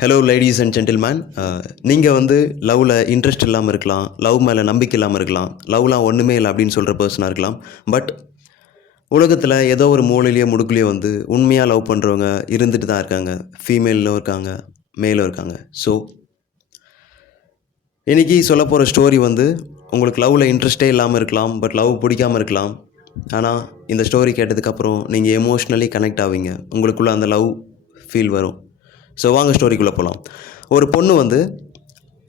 Hello ladies and gentleman. நீங்கள் வந்து லவ்வில் interest இல்லாமல் இருக்கலாம், லவ் மேலே நம்பிக்கை இல்லாமல் இருக்கலாம், லவ்லாம் ஒன்றுமே இல்லை அப்படின்னு சொல்கிற பர்சனாக இருக்கலாம். பட் உலகத்தில் ஏதோ ஒரு மூலையிலேயோ முடுக்குலேயோ வந்து உண்மையாக லவ் பண்ணுறவங்க இருந்துட்டு தான் இருக்காங்க. ஃபீமேலும் இருக்காங்க, மேலும் இருக்காங்க. ஸோ இன்றைக்கி சொல்ல போகிற ஸ்டோரி வந்து உங்களுக்கு லவ்வில் இன்ட்ரெஸ்ட்டே இல்லாமல் இருக்கலாம், பட் லவ் பிடிக்காமல் இருக்கலாம். ஆனால் இந்த ஸ்டோரி கேட்டதுக்கப்புறம் நீங்கள் எமோஷ்னலி கனெக்ட் ஆவீங்க, உங்களுக்குள்ளே அந்த லவ் ஃபீல் வரும். ஸோ வாங்க ஸ்டோரிக்குள்ளே போகலாம். ஒரு பொண்ணு வந்து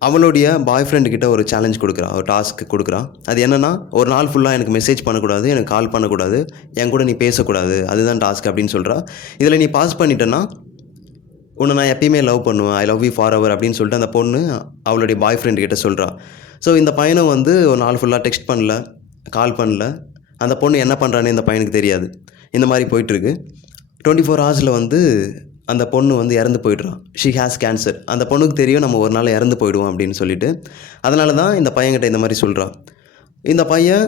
அவளுடைய பாய் ஃப்ரெண்டுக்கிட்ட ஒரு சேலஞ்ச் கொடுக்குறா, ஒரு டாஸ்க் கொடுக்குறா. அது என்னென்னா, ஒரு நாள் ஃபுல்லாக எனக்கு மெசேஜ் பண்ணக்கூடாது, எனக்கு கால் பண்ணக்கூடாது, என் கூட நீ பேசக்கூடாது, அதுதான் டாஸ்க் அப்படின்னு சொல்கிறா. இதில் நீ பாஸ் பண்ணிட்டேன்னா உன்னை நான் எப்பயுமே லவ் பண்ணுவேன், I love you for ever அப்படின்னு சொல்லிட்டு அந்த பொண்ணு அவளுடைய பாய் ஃப்ரெண்டுக்கிட்ட சொல்கிறா. ஸோ இந்த பையனும் வந்து ஒரு நாள் ஃபுல்லாக டெக்ஸ்ட் பண்ணல, கால் பண்ணல. அந்த பொண்ணு என்ன பண்ணுறான்னு இந்த பையனுக்கு தெரியாது. இந்த மாதிரி போயிட்டுருக்கு. 24 ஹவர்ஸில் வந்து அந்த பொண்ணு வந்து இறந்து போயிடுறா. She has cancer. அந்த பொண்ணுக்கு தெரியும் நம்ம ஒரு நாள் இறந்து போயிடுவோம் அப்படின்னு சொல்லிட்டு. அதனால தான் இந்த பையன்கிட்ட இந்த மாதிரி சொல்கிறா. இந்த பையன்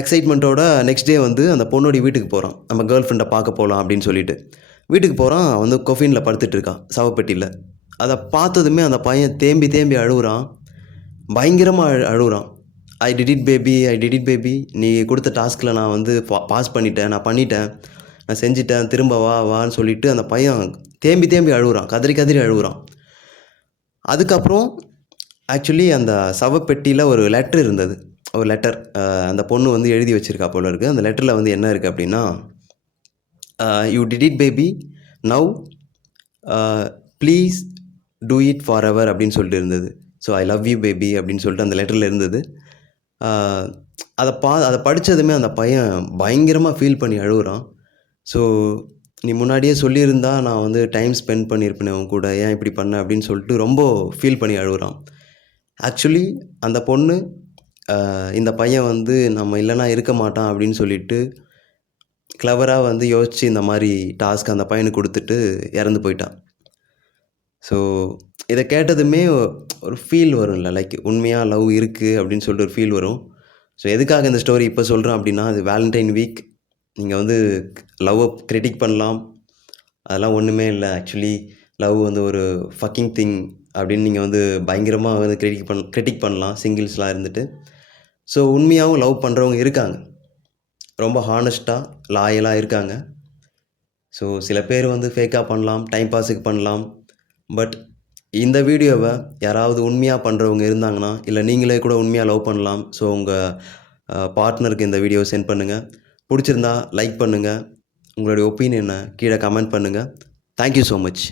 எக்ஸைட்மெண்ட்டோட நெக்ஸ்ட் டே வந்து அந்த பொண்ணுடைய வீட்டுக்கு போகிறான். நம்ம கேர்ள் ஃப்ரெண்டை பார்க்க போகலாம் அப்படின்னு சொல்லிட்டு வீட்டுக்கு போகிறான். வந்து கொஃபீனில் படுத்துட்டு இருக்கான், சவப்பெட்டியில். அதை பார்த்ததுமே அந்த பையன் தேம்பி தேம்பி அழுகுறான், பயங்கரமாக அழுகுறான். I did it baby, I did it baby, நீ கொடுத்த டாஸ்கில் நான் வந்து பாஸ் பண்ணிட்டேன், நான் பண்ணிட்டேன், நான் செஞ்சிட்டேன், திரும்ப வா வான்னு சொல்லிவிட்டு அந்த பையன் தேம்பி தேம்பி அழுகுறான், கதறி கதறி அழுகுறான். அதுக்கப்புறம் ஆக்சுவலி அந்த சவப்பெட்டியில் ஒரு லெட்டர் இருந்தது. ஒரு லெட்டர் அந்த பொண்ணு வந்து எழுதி வச்சுருக்கா போல இருக்குது. அந்த லெட்டரில் வந்து என்ன இருக்குது அப்படின்னா, you did it baby, now please do it for ever அப்படின்னு சொல்லிட்டு இருந்தது. So I love you baby அப்படின்னு சொல்லிட்டு அந்த லெட்டரில் இருந்தது. அதை படித்ததுமே அந்த பையன் பயங்கரமாக ஃபீல் பண்ணி அழுகுறான். ஸோ நீ முன்னாடியே சொல்லியிருந்தா நான் வந்து டைம் ஸ்பெண்ட் பண்ணியிருப்பேனே உன் கூட, ஏன் இப்படி பண்ண அப்படின்னு சொல்லிட்டு ரொம்ப ஃபீல் பண்ணி அழுகுறான். ஆக்சுவலி அந்த பொண்ணு இந்த பையன் வந்து நம்ம இல்லைனா இருக்க மாட்டான் அப்படின்னு சொல்லிட்டு கிளவராக வந்து யோசித்து இந்த மாதிரி டாஸ்க் அந்த பையனுக்கு கொடுத்துட்டு இறந்து போயிட்டான். ஸோ இதை கேட்டதுமே ஒரு ஃபீல் வரும்ல, லைக் உண்மையாக லவ் இருக்குது அப்படின்னு சொல்லிட்டு ஒரு ஃபீல் வரும். ஸோ எதுக்காக இந்த ஸ்டோரி இப்போ சொல்கிறேன் அப்படின்னா, அது வேலண்டைன் வீக். நீங்கள் வந்து லவ்வை கிரிட்டிக் பண்ணலாம், அதெல்லாம் ஒன்றுமே இல்லை. ஆக்சுவலி லவ் வந்து ஒரு ஃபக்கிங் திங் அப்படின்னு நீங்கள் வந்து பயங்கரமாக வந்து கிரிட்டிக் பண்ணலாம், சிங்கிள்ஸ்லாம் இருந்துட்டு. ஸோ உண்மையாகவும் லவ் பண்ணுறவங்க இருக்காங்க, ரொம்ப ஹானஸ்ட்டாக லாயலாக இருக்காங்க. ஸோ சில பேர் வந்து ஃபேக்காக பண்ணலாம், டைம் பாஸுக்கு பண்ணலாம். பட் இந்த வீடியோவை யாராவது உண்மையாக பண்ணுறவங்க இருந்தாங்கன்னா, இல்லை நீங்களே கூட உண்மையாக லவ் பண்ணலாம். ஸோ உங்கள் பார்ட்னருக்கு இந்த வீடியோவை சென்ட் பண்ணுங்கள். பிடிச்சிருந்தா லைக் பண்ணுங்கள். உங்களுடைய ஒப்பீனியனை கீழே கமெண்ட் பண்ணுங்கள். Thank you so much.